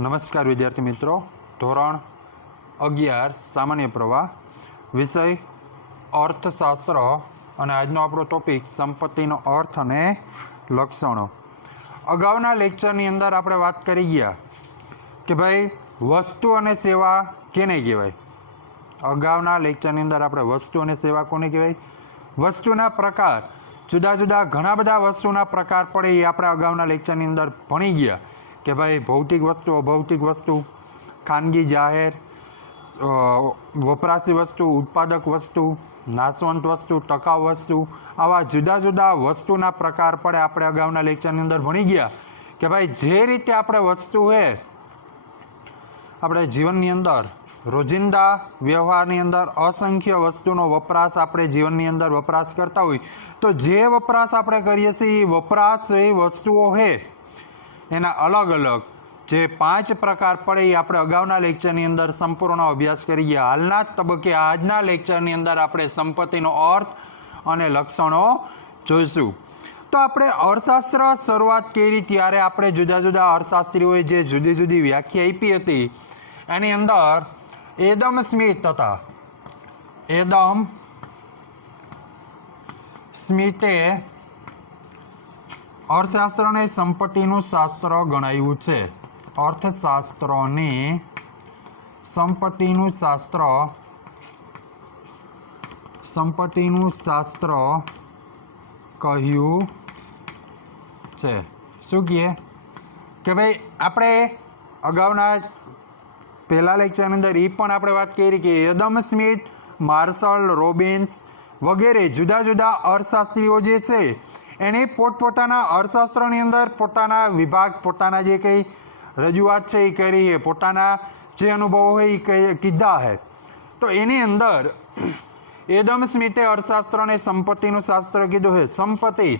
નમસ્કાર વિદ્યાર્થી મિત્રો, ધોરણ 11 સામાન્ય પ્રવાહ, વિષય અર્થશાસ્ત્ર અને આજનો આપણો ટોપિક સંપત્તિનો અર્થ અને લક્ષણો. અગાઉના લેક્ચરની અંદર આપણે વાત કરી ગયા કે ભાઈ વસ્તુ અને સેવા કેને કહેવાય. અગાઉના લેક્ચરની અંદર આપણે વસ્તુ અને સેવા કોને કહેવાય, વસ્તુના પ્રકાર, જુદા જુદા ઘણા બધા વસ્તુના પ્રકાર પડે એ આપણે અગાઉના લેક્ચરની અંદર ભણી ગયા કે ભાઈ ભૌતિક વસ્તુ, અભૌતિક વસ્તુ, ખાનગી જાહેર, વપરાશી વસ્તુ, ઉત્પાદક વસ્તુ, નાશવંત વસ્તુ, ટકાઉ વસ્તુ, આવા જુદા જુદા વસ્તુના પ્રકાર પડે આપણે અગાઉના લેક્ચરની અંદર ભણી ગયા કે ભાઈ જે રીતે આપણે વસ્તુ છે આપણે જીવનની અંદર રોજિંદા વ્યવહારની અંદર અસંખ્ય વસ્તુનો વપરાશ આપણે જીવનની અંદર વપરાશ કરતા હોય, તો જે વપરાશ આપણે કરીએ છીએ એ વપરાશ એ વસ્તુઓ છે એના અલગ અલગ જે 5 પ્રકાર પડે એ આપણે અગાઉના લેક્ચરની અંદર સંપૂર્ણ અભ્યાસ કરી ગયા. હાલના તબક્કે આજના લેક્ચરની અંદર આપણે સંપત્તિનો અર્થ અને લક્ષણો જોઈશું. તો આપણે અર્થશાસ્ત્ર શરૂઆત કરી ત્યારે આપણે જુદા જુદા અર્થશાસ્ત્રીઓએ જે જુદી જુદી વ્યાખ્યા આપી હતી એની અંદર એડમ સ્મિથ હતા. એડમ સ્મિથે અર્થશાસ્ત્રને સંપત્તિનું શાસ્ત્ર ગણાવ્યું છે. અર્થશાસ્ત્રને સંપત્તિનું શાસ્ત્ર કહ્યું છે. શું કહે કે ભાઈ આપણે અગાઉના પહેલા લેક્ચરની અંદર એ પણ આપણે વાત કરી કે એડમ સ્મિથ, માર્શલ રોબિન્સ વગેરે જુદા જુદા અર્થશાસ્ત્રીઓ જે છે એને પોતપોતાના અર્થશાસ્ત્રની અંદર પોતાના વિભાગ, પોતાના જે કંઈ રજૂઆત છે એ કરી છે, પોતાના જે અનુભવો હોય એ કીધા છે. તો એની અંદર એડમ સ્મિથે અર્થશાસ્ત્રને સંપત્તિનું શાસ્ત્ર કીધું છે. સંપત્તિ,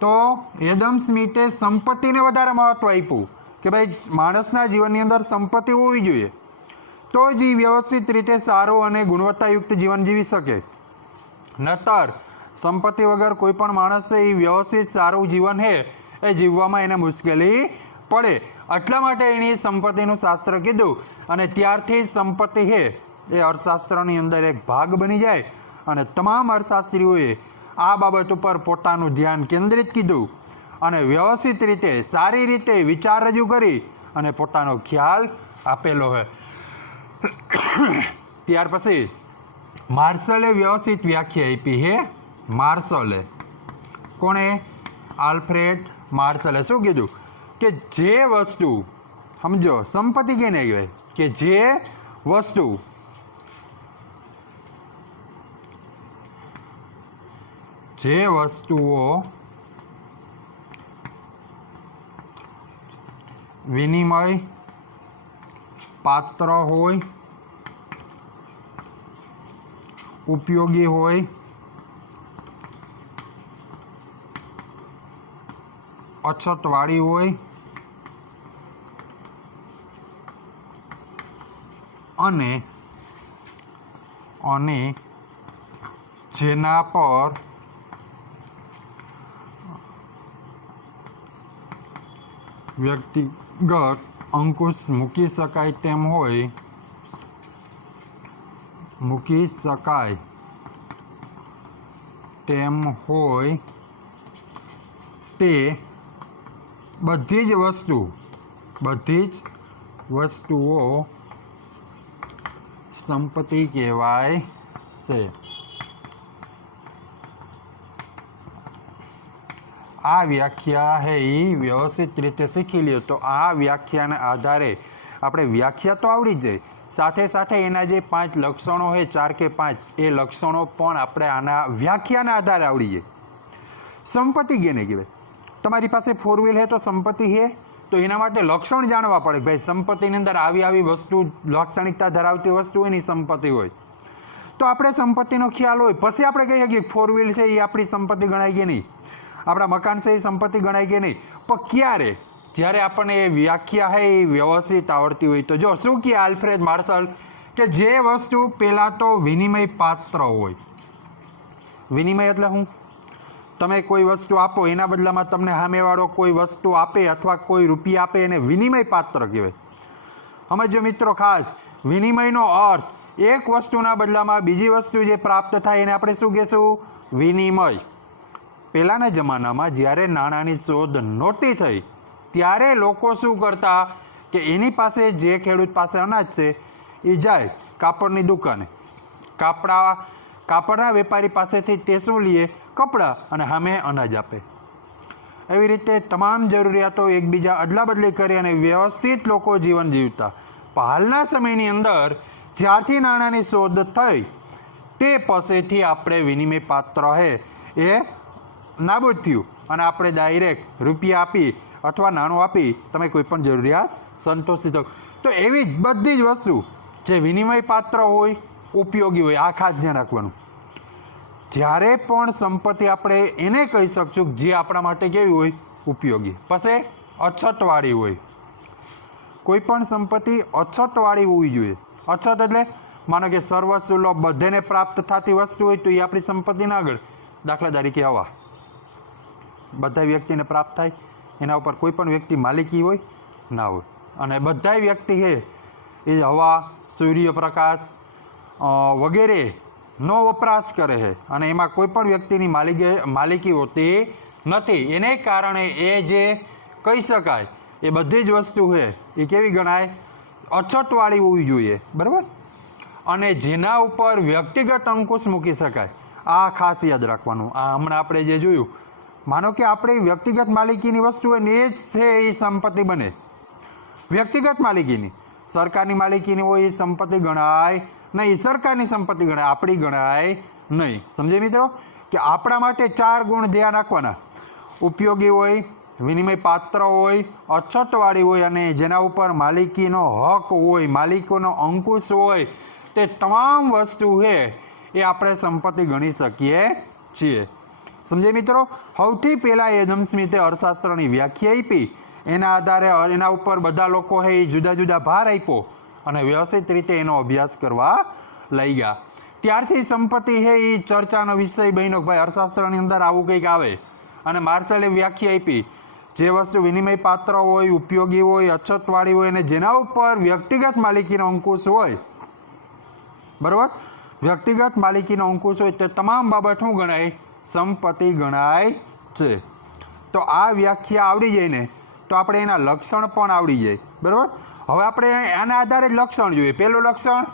તો એડમ સ્મિથે સંપત્તિને વધારે મહત્વ આપ્યું કે ભાઈ માણસના જીવનની અંદર સંપત્તિ હોવી જોઈએ તો જ એ વ્યવસ્થિત રીતે સારું અને ગુણવત્તાયુક્ત જીવન જીવી શકે. નતર સંપત્તિ વગર કોઈ પણ માણસ એ વ્યવસ્થિત સારું જીવન છે એ જીવવામાં એને મુશ્કેલી પડે. એટલા માટે એણે સંપત્તિનું શાસ્ત્ર કીધું અને ત્યારથી સંપત્તિ છે એ અર્થશાસ્ત્રની અંદર એક ભાગ બની જાય અને તમામ અર્થશાસ્ત્રીઓએ આ બાબત ઉપર પોતાનું ધ્યાન કેન્દ્રિત કીધું અને વ્યવસ્થિત રીતે સારી રીતે વિચાર રજૂ કરી અને પોતાનો ખ્યાલ આપેલો છે. ત્યાર પછી માર્શલે વ્યવસ્થિત વ્યાખ્યા આપી છે. માર્શલે, કોણે? આલ્ફ્રેડ માર્શલે શું કીધું કે જે વસ્તુ, સમજો સંપત્તિ કેને કહેવાય કે જે વસ્તુઓ વિનિમય પાત્ર હોય, ઉપયોગી હોય, અછતવાળી હોય અને જેના પર વ્યક્તિગત અંકુશ મૂકી શકાય તેમ હોય તે બધી જ વસ્તુઓ સંપત્તિ કહેવાય છે. આ વ્યાખ્યા છે એ વ્યવસ્થિત રીતે શીખી લ્યો તો આ વ્યાખ્યાના આધારે આપણે વ્યાખ્યા તો આવડી જાય, સાથે સાથે એના જે 5 લક્ષણો છે, 4 કે 5, એ લક્ષણો પણ આપણે આના વ્યાખ્યાના આધારે આવડી જાય. સંપત્તિ કેને કહેવાય? તમારી પાસે 4 વ્હીલ છે તો સંપત્તિ છે, તો એના માટે લક્ષણ જાણવા પડે. ભાઈ સંપત્તિની અંદર આવી વસ્તુ, લાક્ષણિકતા ધરાવતી વસ્તુ હોય એની સંપત્તિ હોય તો આપણે સંપત્તિનો ખ્યાલ હોય પછી આપણે કહી શકીએ 4 વ્હીલ છે એ આપણી સંપત્તિ ગણાય કે નહીં, આપણા મકાન છે એ સંપત્તિ ગણાય કે નહીં. પણ ક્યારે? જ્યારે આપણને એ વ્યાખ્યા છે એ વ્યવસ્થિત આવડતી હોય. તો જો શું કહે આલ્ફ્રેડ માર્શલ કે જે વસ્તુ પહેલાં તો વિનિમય પાત્ર હોય. વિનિમય એટલે શું? તમે કોઈ વસ્તુ આપો એના બદલામાં તમને સામેવાળો કોઈ વસ્તુ આપે અથવા કોઈ રૂપિયા આપે એને વિનિમય પાત્ર કહેવાય. સમજો મિત્રો ખાસ, વિનિમયનો અર્થ એક વસ્તુના બદલામાં બીજી વસ્તુ જે પ્રાપ્ત થાય એને આપણે શું કહેશું? વિનિમય. પહેલાંના જમાનામાં જ્યારે નાણાંની શોધ નહોતી થઈ ત્યારે લોકો શું કરતા કે એની પાસે જે ખેડૂત પાસે અનાજ છે એ જાય કાપડની દુકાને, કાપડના વેપારી પાસેથી તે શું લે? કપડાં, અને સામે અનાજ આપે. એવી રીતે તમામ જરૂરિયાતો એકબીજા અદલા બદલી કરી અને વ્યવસ્થિત લોકો જીવન જીવતા. પણ હાલના સમયની અંદર જ્યારથી નાણાંની શોધ થઈ તે પછીથી આપણે વિનિમય પાત્ર એ નાબૂદ થયું અને આપણે ડાયરેક્ટ રૂપિયા આપી અથવા નાણું આપી તમે કોઈ પણ જરૂરિયાત સંતોષી શકો. તો એવી જ બધી જ વસ્તુ જે વિનિમય પાત્ર હોય, ઉપયોગી હોય, આ ખાસ ધ્યાન રાખવાનું. જ્યારે પણ સંપત્તિ આપણે એને કહી શકશું જે આપણા માટે કેવી હોય? ઉપયોગી. પછી અછતવાળી હોય. કોઈ પણ સંપત્તિ અછતવાળી હોવી જોઈએ. અછત એટલે માનો કે સર્વસુલભ બધાને પ્રાપ્ત થતી વસ્તુ હોય તો એ આપણી સંપત્તિના આગળ. દાખલા તરીકે હવા, બધા વ્યક્તિને પ્રાપ્ત થાય, એના ઉપર કોઈ પણ વ્યક્તિ માલિકી હોય ના હોય, અને બધા વ્યક્તિ છે એ હવા, સૂર્યપ્રકાશ વગેરે નો વપરાશ કરે છે અને એમાં કોઈ પણ વ્યક્તિની માલિકી હોતી નથી. એને કારણે એ જે કહી શકાય એ બધી જ વસ્તુ છે એ કેવી ગણાય? અછતવાળી હોવી જોઈએ. બરાબર? અને જેના ઉપર વ્યક્તિગત અંકુશ મૂકી શકાય. આ ખાસ યાદ રાખવાનું. આ હમણાં આપણે જે જોયું, માનો કે આપણે વ્યક્તિગત માલિકીની વસ્તુ હોય ને એ જ છે એ સંપત્તિ બને. વ્યક્તિગત માલિકીની, સરકારની માલિકીની હોય એ સંપત્તિ ગણાય નહીં. સરકારની સંપત્તિ ગણાય, આપણી ગણાય નહીં. સમજે મિત્રો? કે આપણા માટે 4 ગુણ ધ્યાન રાખવાના. ઉપયોગી હોય, વિનિમય પાત્ર હોય, અછતવાળી હોય અને જેના ઉપર માલિકીનો હક હોય, માલિકોનો અંકુશ હોય, તે તમામ વસ્તુ છે એ આપણે સંપત્તિ ગણી શકીએ છીએ. સમજે મિત્રો? સૌથી પહેલાં એડમ સ્મિથે અર્થશાસ્ત્રની વ્યાખ્યા આપી. એના આધારે એના ઉપર બધા લોકો છે એ જુદા જુદા ભાર આપ્યો અને વ્યવસ્થિત રીતે એનો અભ્યાસ કરવા લઈ ગયા. ત્યારથી સંપત્તિ છે એ ચર્ચાનો વિષય બન્યો. ભાઈ અર્થશાસ્ત્રની અંદર આવું કંઈક આવે. અને માર્શલે વ્યાખ્યા આપી, જે વસ્તુ વિનિમય પાત્ર હોય, ઉપયોગી હોય, અછતવાળી હોય અને જેના ઉપર વ્યક્તિગત માલિકીનો અંકુશ હોય, બરાબર, વ્યક્તિગત માલિકીનો અંકુશ હોય તે તમામ બાબત શું ગણાય? સંપત્તિ ગણાય છે. તો આ વ્યાખ્યા આવડી જાય ને તો આપણે એના લક્ષણ પણ આવડી જાય. બરાબર? હવે આપણે આના આધારે જ લક્ષણ જોઈએ. પહેલું લક્ષણ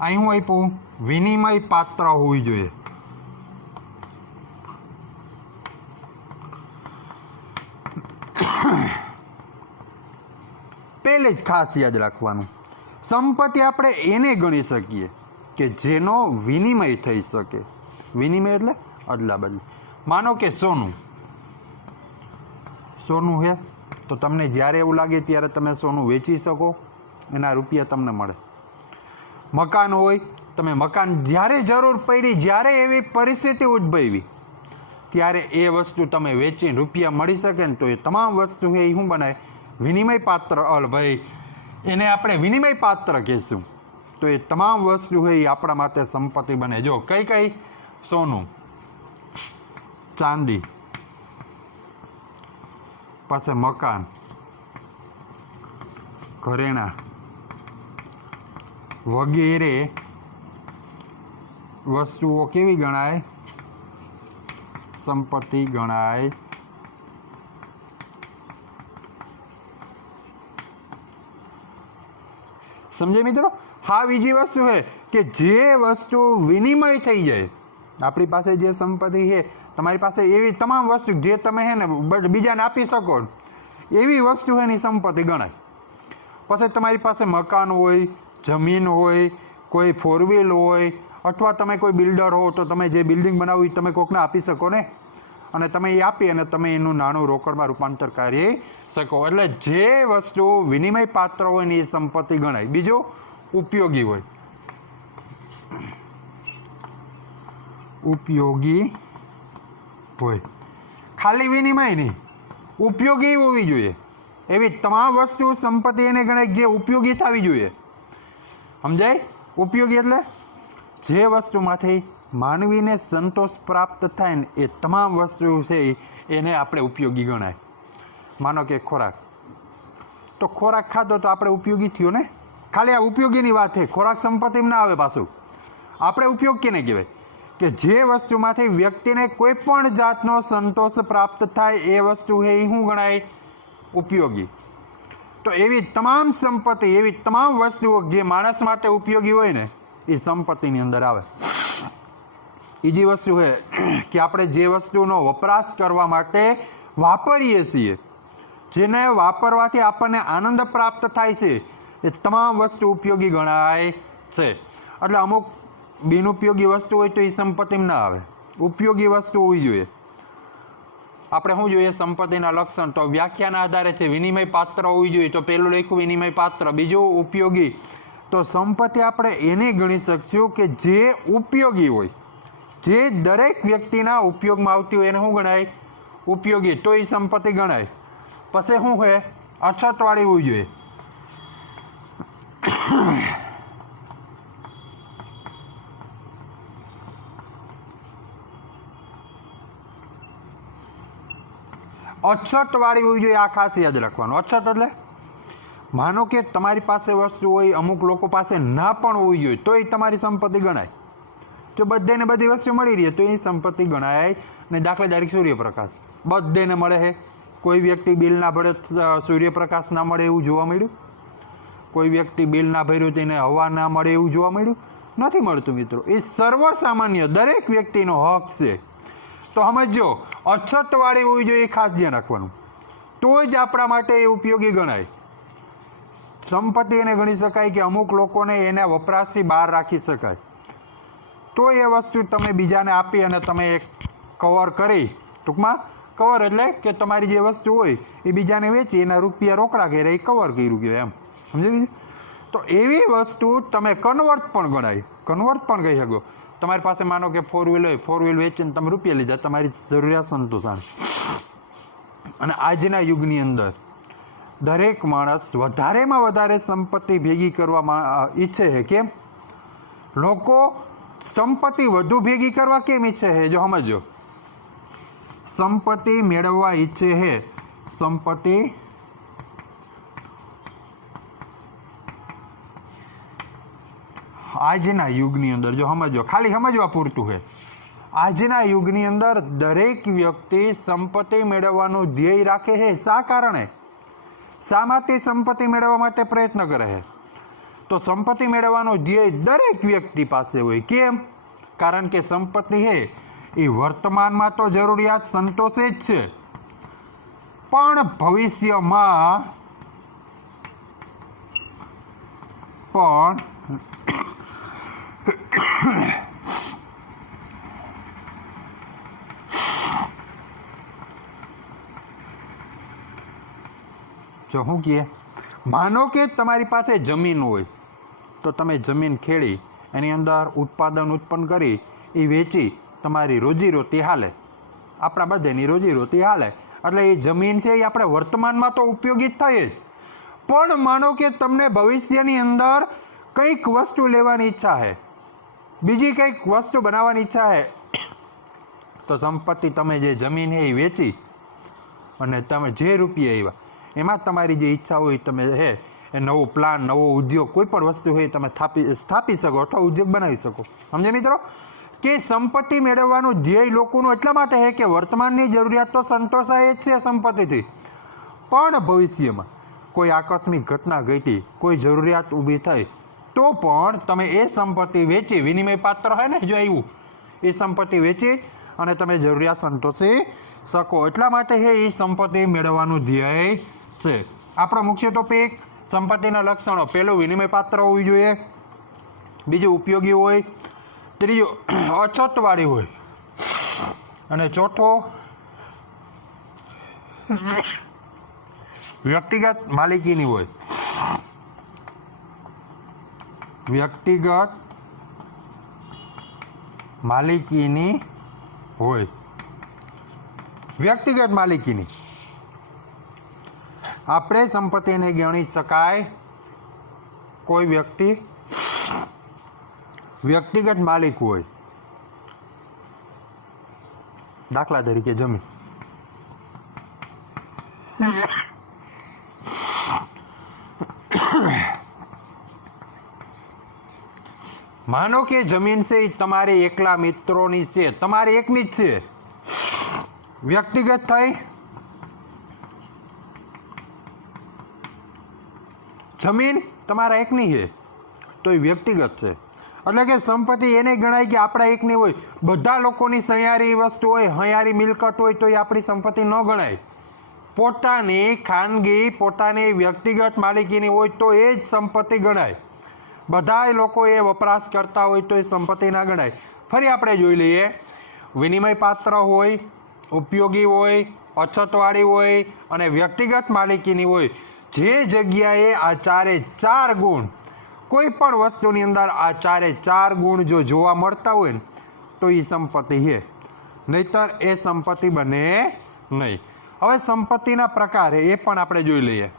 અહીં હું આપ્યું, વિનિમય પાત્ર હોવી જોઈએ. પહેલે જ ખાસ યાદ રાખવાનું, સંપત્તિ આપણે એને ગણી શકીએ કે જેનો વિનિમય થઈ શકે. વિનિમય એટલે અદલા બદલી. માનો કે સોનું છે તો તમને જ્યારે એવું લાગે ત્યારે તમે સોનું વેચી શકો, એના રૂપિયા તમને મળે. મકાન હોય, તમે મકાન જ્યારે જરૂર પડી, જ્યારે એવી પરિસ્થિતિ ઉદ્ભવી ત્યારે એ વસ્તુ તમે વેચીને રૂપિયા મળી શકે ને તો એ તમામ વસ્તુ છે એ શું બનાય? વિનિમય પાત્ર. ભાઈ એને આપણે વિનિમય પાત્ર કહીશું. તો એ તમામ વસ્તુ છે એ આપણા માટે સંપત્તિ બને. જો કઈ કઈ? સોનું, ચાંદી, પછી મકાન, ઘરેણાં વગેરે વસ્તુઓ કેવી ગણાય? સંપત્તિ ગણાય. સમજે મિત્રો? હા, બીજી વસ્તુ છે કે જે વસ્તુ વિનિમય થઈ જાય, આપણી પાસે જે સંપત્તિ છે, તમારી પાસે એવી તમામ વસ્તુ જે તમે છે ને બીજાને આપી શકો એવી વસ્તુ એની સંપત્તિ ગણાય. પછી તમારી પાસે મકાન હોય, જમીન હોય, કોઈ 4 વ્હીલ હોય, અથવા તમે કોઈ બિલ્ડર હો તો તમે જે બિલ્ડિંગ બનાવવું તમે કોકને આપી શકો ને, અને તમે એ આપી અને તમે એનું નાણું રોકડમાં રૂપાંતર કરી શકો. એટલે જે વસ્તુ વિનિમય પાત્ર હોય ને એ સંપત્તિ ગણાય. બીજું ઉપયોગી હોય. ઉપયોગી હોય, ખાલી વિનિમય નહીં, ઉપયોગી હોવી જોઈએ. એવી તમામ વસ્તુ સંપત્તિ એને ગણાય જે ઉપયોગી થવી જોઈએ. સમજાય? ઉપયોગી એટલે જે વસ્તુમાંથી માનવીને સંતોષ પ્રાપ્ત થાય ને એ તમામ વસ્તુઓ છે એને આપણે ઉપયોગી ગણાય. માનો કે ખોરાક, તો ખોરાક ખાધો તો આપણે ઉપયોગી થયો ને. ખાલી આ ઉપયોગીની વાત છે, ખોરાક સંપત્તિમાં ના આવે. પાછું આપણે ઉપયોગ કેને કહેવાય કે જે વસ્તુમાંથી વ્યક્તિને કોઈ પણ જાતનો સંતોષ પ્રાપ્ત થાય એ વસ્તુ છે એ શું ગણાય? ઉપયોગી. તો એવી તમામ સંપત્તિ, એવી તમામ વસ્તુઓ જે માણસ માટે ઉપયોગી હોય ને એ સંપત્તિની અંદર આવે. બીજી વસ્તુ છે કે આપણે જે વસ્તુનો વપરાશ કરવા માટે વાપરીએ છીએ, જેને વાપરવાથી આપણને આનંદ પ્રાપ્ત થાય છે, એ તમામ વસ્તુ ઉપયોગી ગણાય છે. એટલે અમુક બિનઉપયોગી વસ્તુ હોય તો એ સંપત્તિમાં ના આવે, ઉપયોગી વસ્તુ હોવી જોઈએ. આપણે શું જોઈએ સંપત્તિના લક્ષણ? તો વ્યાખ્યાના આધારે છે વિનિમય પાત્ર હોવી જોઈએ. તો પહેલું લખ્યું વિનિમય પાત્ર. બીજું ઉપયોગી. તો સંપત્તિ આપણે એને ગણી શકશું કે જે ઉપયોગી હોય, જે દરેક વ્યક્તિના ઉપયોગમાં આવતી હોય એને શું ગણાય? ઉપયોગી. તો એ સંપત્તિ ગણાય. પછી શું છે? અછતવાળી હોવી જોઈએ. અછતવાળી હોવી જોઈએ. આ ખાસ યાદ રાખવાનું. અછત એટલે માનો કે તમારી પાસે વસ્તુ હોય, અમુક લોકો પાસે ના પણ હોવી જોઈએ, તો એ તમારી સંપત્તિ ગણાય. જો બધેને બધી વસ્તુ મળી રહી તો એ સંપત્તિ ગણાય. ને દાખલા તરીકે સૂર્યપ્રકાશ બધેને મળે છે. કોઈ વ્યક્તિ બિલ ના ભરે સૂર્યપ્રકાશ ના મળે એવું જોવા મળ્યું? કોઈ વ્યક્તિ બિલ ના ભર્યું તેને હવા ના મળે એવું જોવા મળ્યું? નથી મળતું મિત્રો. એ સર્વસામાન્ય દરેક વ્યક્તિનો હક છે. તો સમજો, અછતવાળી હોવી જોઈએ, ખાસ ધ્યાન રાખવાનું. તો જ આપણા માટે એ ઉપયોગી ગણાય. સંપત્તિ એને ગણી શકાય કે અમુક લોકોને એના વપરાશથી બહાર રાખી શકાય. તો એ વસ્તુ તમે બીજાને આપી અને તમે એક કવર કરી, ટૂંકમાં કવર એટલે કે તમારી જે વસ્તુ હોય એ બીજાને વેચી એના રૂપિયા રોકડા કર્યા, એ કવર કર્યું કહેવાય. એમ સમજી ગયું? તો એવી વસ્તુ તમે કન્વર્ટ પણ ગણાય. કન્વર્ટ પણ કહી શકો. તમારી પાસે માનો કે 4 વ્હીલ હોય, 4 વ્હીલ વેચીને તમે રૂપિયા લીધા, તમારી જરૂરિયાત સંતોષાણી. અને આજના યુગની અંદર દરેક માણસ વધારેમાં વધારે સંપત્તિ ભેગી કરવામાં ઈચ્છે છે. કેમ? લોકો સંપત્તિ વધુ ભેગી કરવા કેમ ઈચ્છે છે? જો સમજો, સંપત્તિ મેળવવા ઈચ્છે છે. સંપત્તિ આજના યુગની અંદર, જો સમજો, ખાલી સમજવા પૂરતું છે. આજના યુગની અંદર દરેક વ્યક્તિ સંપત્તિ મેળવવાનું ધ્યેય રાખે છે. શા કારણે? શા માટે સંપત્તિ મેળવવા માટે પ્રયત્ન કરે છે? તો સંપત્તિ મેળવવાનો ધ્યેય દરેક વ્યક્તિ પાસે હોય. કેમ? કારણ કે સંપત્તિ છે એ વર્તમાનમાં તો જરૂરિયાત સંતોષે જ છે, પણ ભવિષ્યમાં પણ જો શું કહે, માનો કે તમારી પાસે જમીન હોય તો તમે જમીન ખેડી એની અંદર ઉત્પન્ન કરી એ વેચી તમારી રોજીરોટી હાલે. આપણા બધાની રોજીરોટી હાલે. એટલે એ જમીન છે એ આપણે વર્તમાનમાં તો ઉપયોગી જ થઈ જ. પણ માનો કે તમને ભવિષ્યની અંદર કંઈક વસ્તુ લેવાની ઈચ્છા છે, બીજી કંઈક વસ્તુ બનાવવાની ઈચ્છા છે, તો સંપત્તિ તમે જે જમીન છે એ વેચી અને તમે જે રૂપિયા આવ્યા એમાં તમારી જે ઈચ્છા હોય તમે હે એ નવો પ્લાન, નવો ઉદ્યોગ, કોઈ પણ વસ્તુ હોય તમે સ્થાપી શકો અથવા ઉદ્યોગ બનાવી શકો. સમજે મિત્રો? કે સંપત્તિ મેળવવાનું ધ્યેય લોકોનું એટલા માટે છે કે વર્તમાનની જરૂરિયાત તો સંતોષાય જ છે સંપત્તિથી, પણ ભવિષ્યમાં કોઈ આકસ્મિક ઘટના ઘટી, કોઈ જરૂરિયાત ઊભી થઈ, તો પણ તમે એ સંપત્તિ વેચી, વિનિમય પાત્ર હોય ને જો આવ્યું, એ સંપત્તિ વેચી અને તમે જરૂરિયાત સંતોષી શકો. એટલા માટે છે એ સંપત્તિ મેળવવાનું ધ્યેય છે. આપણો મુખ્ય ટોપિક સંપત્તિના લક્ષણો. પહેલું વિનિમય પાત્ર હોવી જોઈએ, બીજું ઉપયોગી હોય, ત્રીજું અછતવાળી હોય, અને ચોથો વ્યક્તિગત માલિકીની હોય. વ્યક્તિગત માલિકીની હોય. વ્યક્તિગત માલિકીની આપણે સંપત્તિને ગણી શકાય કોઈ વ્યક્તિ વ્યક્તિગત માલિક હોય. દાખલા તરીકે જમીન. માનો કે જમીન છે એ તમારે એકલા મિત્રોની છે, તમારે એકની જ છે, વ્યક્તિગત થઈ. જમીન તમારા એકની છે તો એ વ્યક્તિગત છે. એટલે કે સંપત્તિ એને ગણાય કે આપણા એકની હોય. બધા લોકોની સહિયારી વસ્તુ હોય, હયારી મિલકત હોય તો એ આપણી સંપત્તિ ન ગણાય. પોતાની ખાનગી, પોતાની વ્યક્તિગત માલિકીની હોય તો એ જ સંપત્તિ ગણાય. બધા લોકો એ વપરાશ કરતા હોય તો એ સંપત્તિ ના ગણાય. ફરી આપણે જોઈ લઈએ. વિનિમય પાત્ર હોય, ઉપયોગી હોય, અછતવાળી હોય અને વ્યક્તિગત માલિકીની હોય. જે જગ્યાએ આ ચારે ચાર ગુણ, કોઈ પણ વસ્તુની અંદર આ ચારે ચાર ગુણ જો જોવા મળતા હોય ને તો એ સંપત્તિ છે, નહીતર એ સંપત્તિ બને નહીં. હવે સંપત્તિના પ્રકાર એ પણ આપણે જોઈ લઈએ.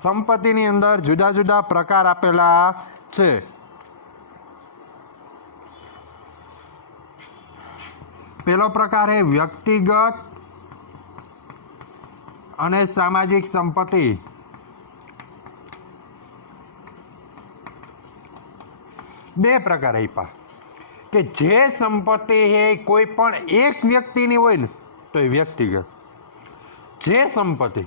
સંપત્તિની અંદર જુદા જુદા પ્રકાર આપેલા છે. પહેલો પ્રકાર છે વ્યક્તિગત અને સામાજિક સંપત્તિ. બે પ્રકાર આપ્યા કે જે સંપત્તિ એ કોઈ પણ એક વ્યક્તિની હોય ને તો એ વ્યક્તિગત. જે સંપત્તિ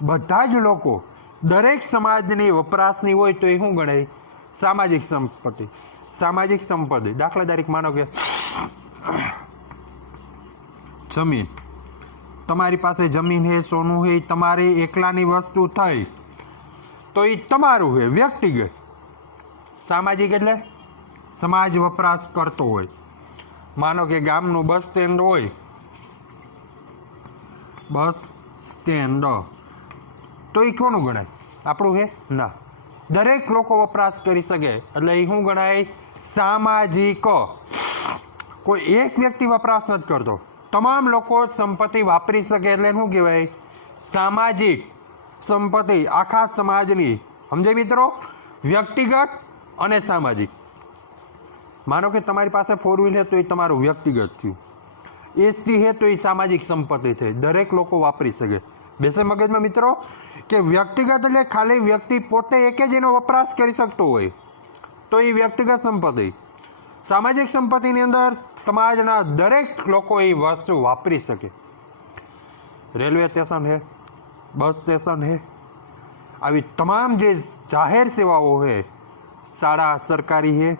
બધા જ લોકો, દરેક સમાજની વપરાશની હોય તો એ શું ગણાય? સામાજિક સંપત્તિ. સામાજિક સંપત્તિ દાખલા તરીકે માનો કે જમીન, તમારી પાસે જમીન છે, સોનું છે, તમારી એકલાની વસ્તુ થઈ તો એ તમારું છે, વ્યક્તિગત. સામાજિક એટલે સમાજ વપરાશ કરતો હોય. માનો કે ગામનું બસ સ્ટેન્ડ હોય, બસ સ્ટેન્ડ તો એ કોનું ગણાય? આપણું છે ના, દરેક લોકો વપરાશ કરી શકે એટલે એ શું ગણાય? સામાજિક. કોઈ એક વ્યક્તિ વપરાશ નથી કરતો, તમામ લોકો સંપત્તિ વાપરી શકે એટલે શું કહેવાય? સામાજિક સંપત્તિ, આખા સમાજની. સમજે મિત્રો? વ્યક્તિગત અને સામાજિક. માનો કે તમારી પાસે 4 વ્હીલ છે તો એ તમારું વ્યક્તિગત થયું. એસટી છે તો એ સામાજિક સંપત્તિ થઈ, દરેક લોકો વાપરી શકે. બેસે મગજમાં મિત્રો કે વ્યક્તિગત એટલે ખાલી વ્યક્તિ પોતે એક જ એનો વપરાશ કરી શકતો હોય તો એ વ્યક્તિગત સંપત્તિ. સામાજિક સંપત્તિની અંદર સમાજના દરેક લોકો એ વસ્તુ વાપરી શકે. રેલવે સ્ટેશન છે, બસ સ્ટેશન છે, આવી તમામ જે જાહેર સેવાઓ છે, શાળા સરકારી છે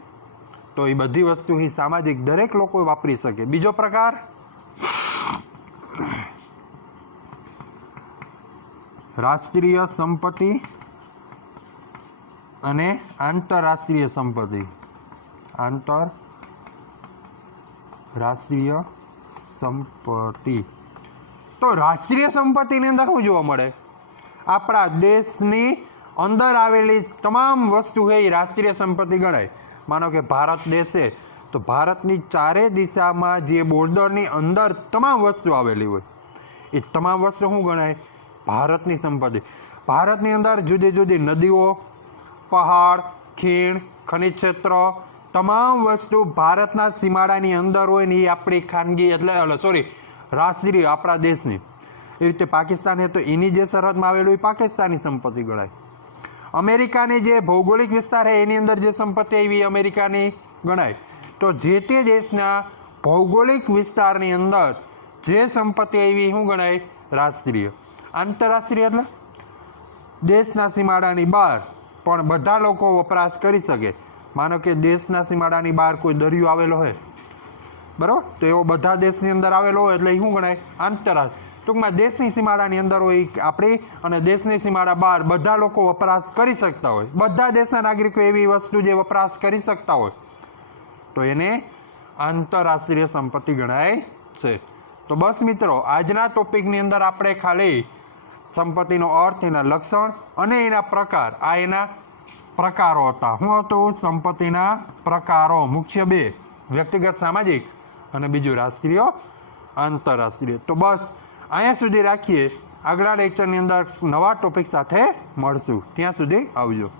તો એ બધી વસ્તુ એ સામાજિક, દરેક લોકો વાપરી શકે. બીજો પ્રકાર રાષ્ટ્રીય સંપત્તિ અને આંતરરાષ્ટ્રીય સંપત્તિ. આંતરરાષ્ટ્રીય સંપત્તિ. તો રાષ્ટ્રીય સંપત્તિની અંદર શું જોવા મળે? આપણા દેશની અંદર આવેલી તમામ વસ્તુ છે એ રાષ્ટ્રીય સંપત્તિ ગણાય. માનો કે ભારત દેશ છે તો ભારતની ચારે દિશામાં જે બોર્ડરની અંદર તમામ વસ્તુ આવેલી હોય એ તમામ વસ્તુ શું ગણાય? ભારતની સંપત્તિ. ભારતની અંદર જુદી જુદી નદીઓ, પહાડ, ખીણ, ખનિજ ક્ષેત્ર, તમામ વસ્તુ ભારતના સીમાડાની અંદર હોય ને એ આપણી ખાનગી એટલે રાષ્ટ્રીય, આપણા દેશની. એ રીતે પાકિસ્તાન છે તો એની જે સરહદમાં આવેલું એ પાકિસ્તાની સંપત્તિ ગણાય. અમેરિકાની જે ભૌગોલિક વિસ્તાર છે એની અંદર જે સંપત્તિ આવી અમેરિકાની ગણાય. તો જે તે દેશના ભૌગોલિક વિસ્તારની અંદર જે સંપત્તિ આવી શું ગણાય? રાષ્ટ્રીય. આંતરરાષ્ટ્રીય એટલે દેશના સીમાડાની બહાર પણ બધા લોકો વપરાશ કરી શકે. માનો કે દેશના સીમાડાની બહાર કોઈ દરિયો આવેલો હોય, બરાબર, તો એવો બધા દેશની અંદર આવેલો હોય એટલે એ શું ગણાય? આંતરરાષ્ટ્રીય. ટૂંકમાં દેશની સીમાડાની અંદર હોય આપણી અને દેશની સીમાડા બહાર બધા લોકો વપરાશ કરી શકતા હોય, બધા દેશના નાગરિકો એવી વસ્તુ જે વપરાશ કરી શકતા હોય તો એને આંતરરાષ્ટ્રીય સંપત્તિ ગણાય છે. તો બસ મિત્રો, આજના ટોપિકની અંદર આપણે ખાલી સંપત્તિનો અર્થ, એના લક્ષણ અને એના પ્રકાર, આ એના પ્રકારો હતા. શું હતું? સંપત્તિના પ્રકારો મુખ્ય 2, વ્યક્તિગત સામાજિક અને બીજું રાષ્ટ્રીય આંતરરાષ્ટ્રીય. તો બસ અહીંયા સુધી રાખીએ. આગલા લેક્ચરની અંદર નવા ટોપિક સાથે મળશું. ત્યાં સુધી આવજો.